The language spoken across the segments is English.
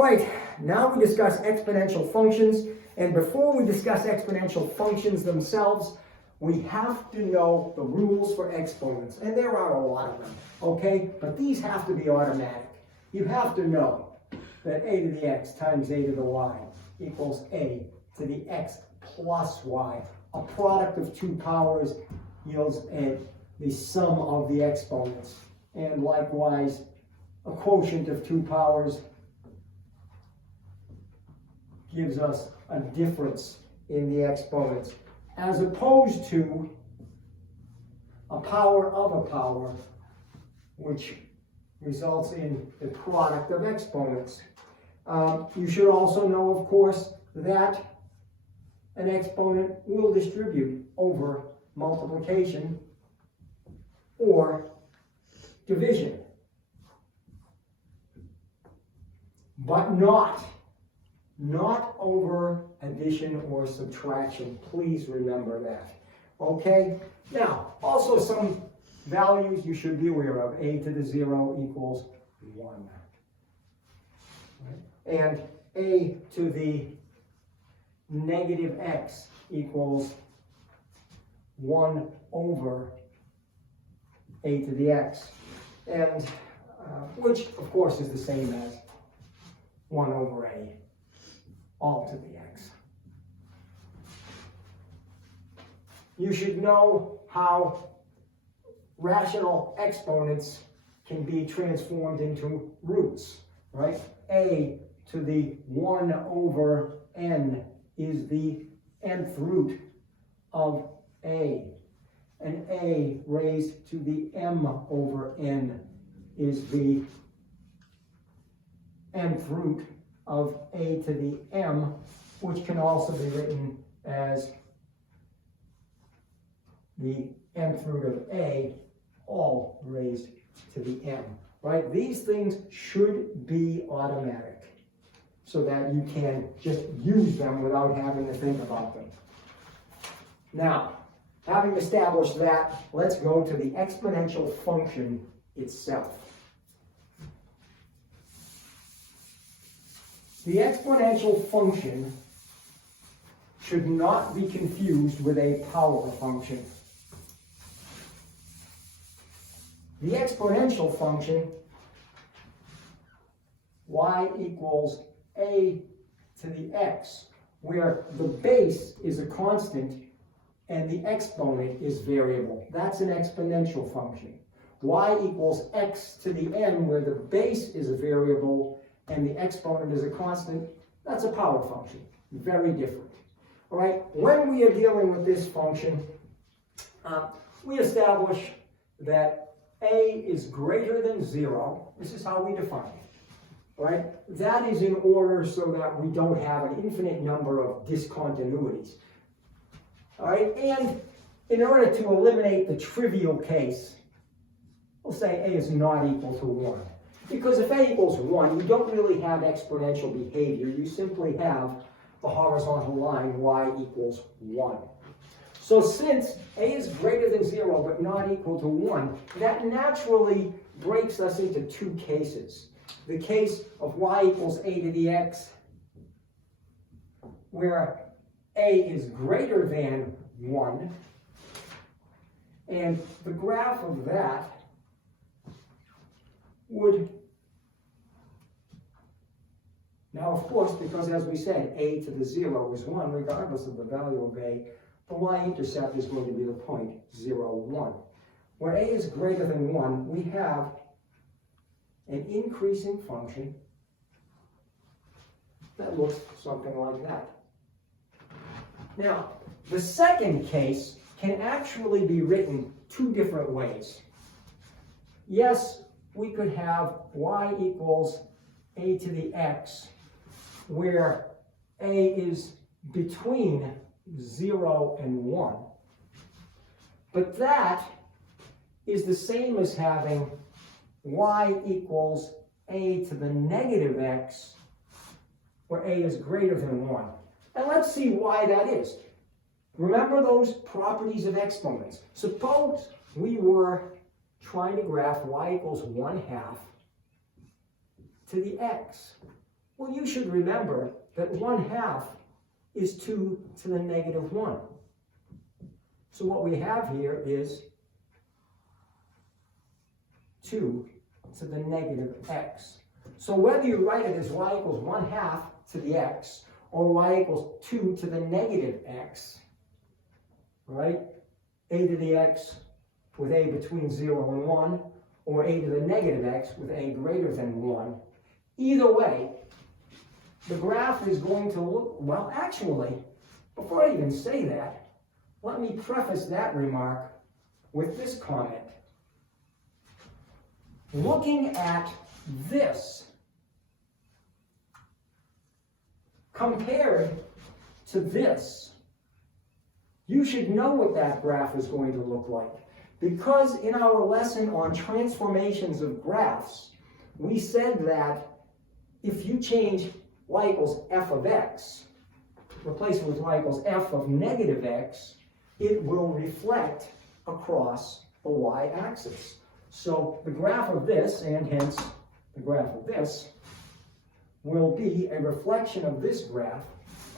All right, now we discuss exponential functions. And before we discuss exponential functions themselves, we have to know the rules for exponents. And there are a lot of them, okay? But these have to be automatic. You have to know that a to the x times a to the y equals a to the x plus y. A product of two powers yields the sum of the exponents. And likewise, a quotient of two powers gives us a difference in the exponents, as opposed to a power of a power, which results in the product of exponents. You should also know, of course, that an exponent will distribute over multiplication or division, but not over addition or subtraction. Please remember that. Okay? Now, also some values you should be aware of. A to the 0 equals 1. And a to the negative x equals 1 over a to the x. And which, of course, is the same as 1 over a all to the x. You should know how rational exponents can be transformed into roots, right? A to the 1 over n is the nth root of a. And a raised to the m over n is the nth root of a to the m, which can also be written as the nth root of a, all raised to the m, right? These things should be automatic so that you can just use them without having to think about them. Now, having established that, let's go to the exponential function itself. The exponential function should not be confused with a power function. The exponential function, y equals a to the x, where the base is a constant and the exponent is variable. That's an exponential function. Y equals x to the n, where the base is a variable and the exponent is a constant. That's a power function. Very different. All right, when we are dealing with this function, we establish that a is greater than 0. This is how we define it, right? That is in order so that we don't have an infinite number of discontinuities. All right, and in order to eliminate the trivial case, we'll say a is not equal to 1. Because if a equals 1, you don't really have exponential behavior. You simply have the horizontal line y equals 1. So since a is greater than 0 but not equal to 1, that naturally breaks us into two cases. The case of y equals a to the x, where a is greater than 1, and the graph of that would, now of course, because as we said, a to the 0 is 1, regardless of the value of a, the y-intercept is going to be the point 0, 1. Where a is greater than 1, we have an increasing function that looks something like that. Now, the second case can actually be written two different ways. Yes, we could have y equals a to the x, where a is between 0 and 1. But that is the same as having y equals a to the negative x, where a is greater than 1. And let's see why that is. Remember those properties of exponents. Suppose we were trying to graph y equals 1/2 to the x. Well, you should remember that 1/2 is 2 to the negative 1. So what we have here is 2 to the negative x. So whether you write it as y equals 1/2 to the x or y equals 2 to the negative x, right? A to the x with a between 0 and 1, or a to the negative x with a greater than 1. Either way, the graph is going to look, well, actually, before I even say that, let me preface that remark with this comment. Looking at this compared to this, you should know what that graph is going to look like. Because in our lesson on transformations of graphs, we said that if you change y equals f of x, replace it with y equals f of negative x, it will reflect across the y-axis. So the graph of this, and hence the graph of this, will be a reflection of this graph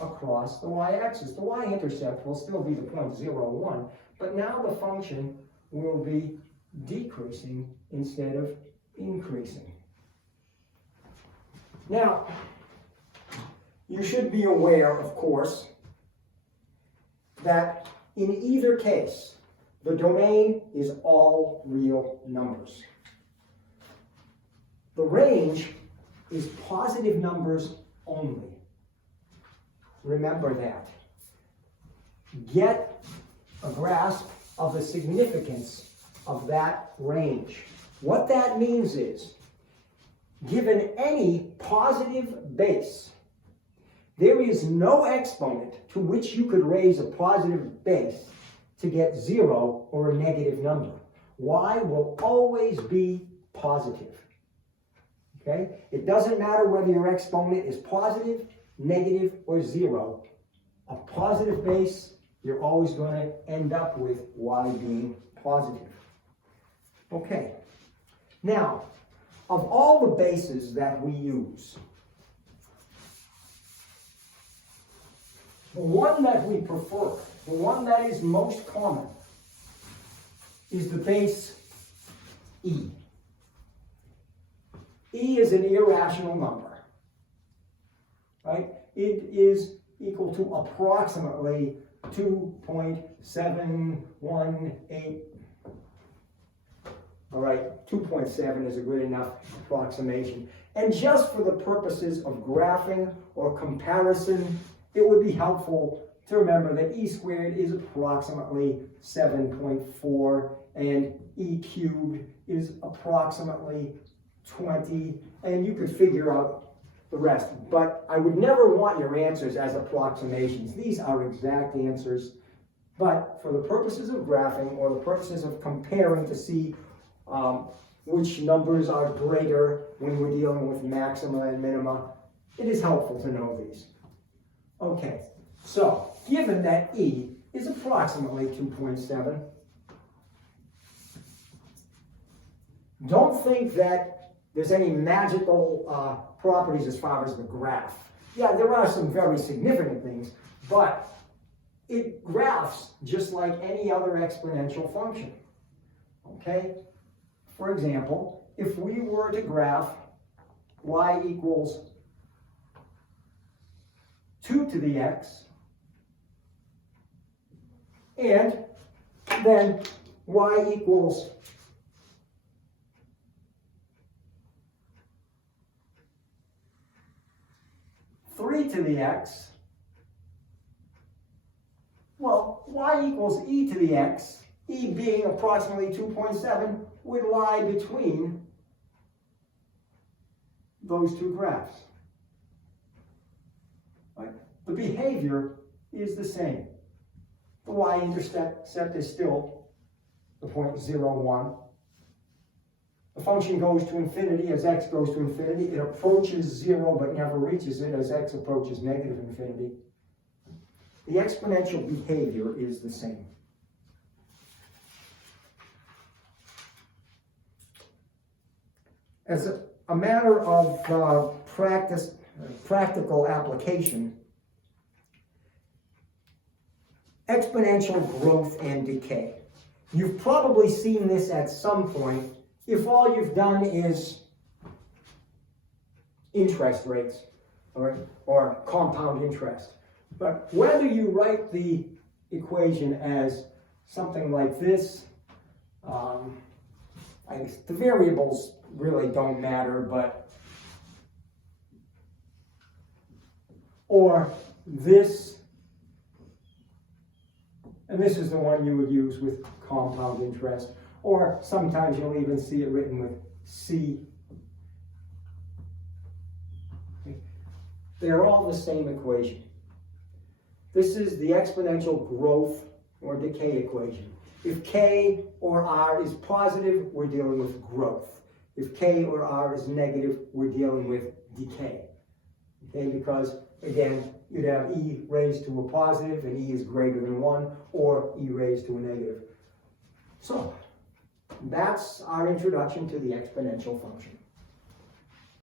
across the y-axis. The y-intercept will still be the point 0, 1, but now the function will be decreasing instead of increasing. Now, you should be aware, of course, that in either case, the domain is all real numbers. The range is positive numbers only. Remember that. Get a grasp of the significance of that range. What that means is, given any positive base, there is no exponent to which you could raise a positive base to get 0 or a negative number. Y will always be positive. Okay? It doesn't matter whether your exponent is positive, negative, or 0. A positive base, you're always going to end up with y being positive. Okay. Now, of all the bases that we use, the one that we prefer, the one that is most common, is the base e. E is an irrational number, right? It is equal to approximately 2.718. All right, 2.7 is a good enough approximation. And just for the purposes of graphing or comparison, it would be helpful to remember that e squared is approximately 7.4 and e cubed is approximately 20, and you could figure out the rest. But I would never want your answers as approximations. These are exact answers. But for the purposes of graphing or the purposes of comparing to see which numbers are greater when we're dealing with maxima and minima, it is helpful to know these. Okay, so given that e is approximately 2.7, don't think that there's any magical properties as far as the graph. Yeah, there are some very significant things, but it graphs just like any other exponential function. Okay? For example, if we were to graph y equals 2 to the x, and then y equals 3 to the x, well, y equals e to the x, e being approximately 2.7, would lie between those two graphs. Right? The behavior is the same. The y-intercept is still the point 0, 1. The function goes to infinity as x goes to infinity. It approaches 0 but never reaches it as x approaches negative infinity. The exponential behavior is the same. As a matter of practice, practical application, exponential growth and decay. You've probably seen this at some point if all you've done is interest rates or compound interest. But whether you write the equation as something like this, the variables really don't matter, but or this, and this is the one you would use with compound interest, or sometimes you'll even see it written with C. They're all the same equation. This is the exponential growth or decay equation. If K or R is positive, we're dealing with growth. If K or R is negative, we're dealing with decay. Okay, because again, you'd have E raised to a positive and E is greater than 1, or E raised to a negative. So, that's our introduction to the exponential function.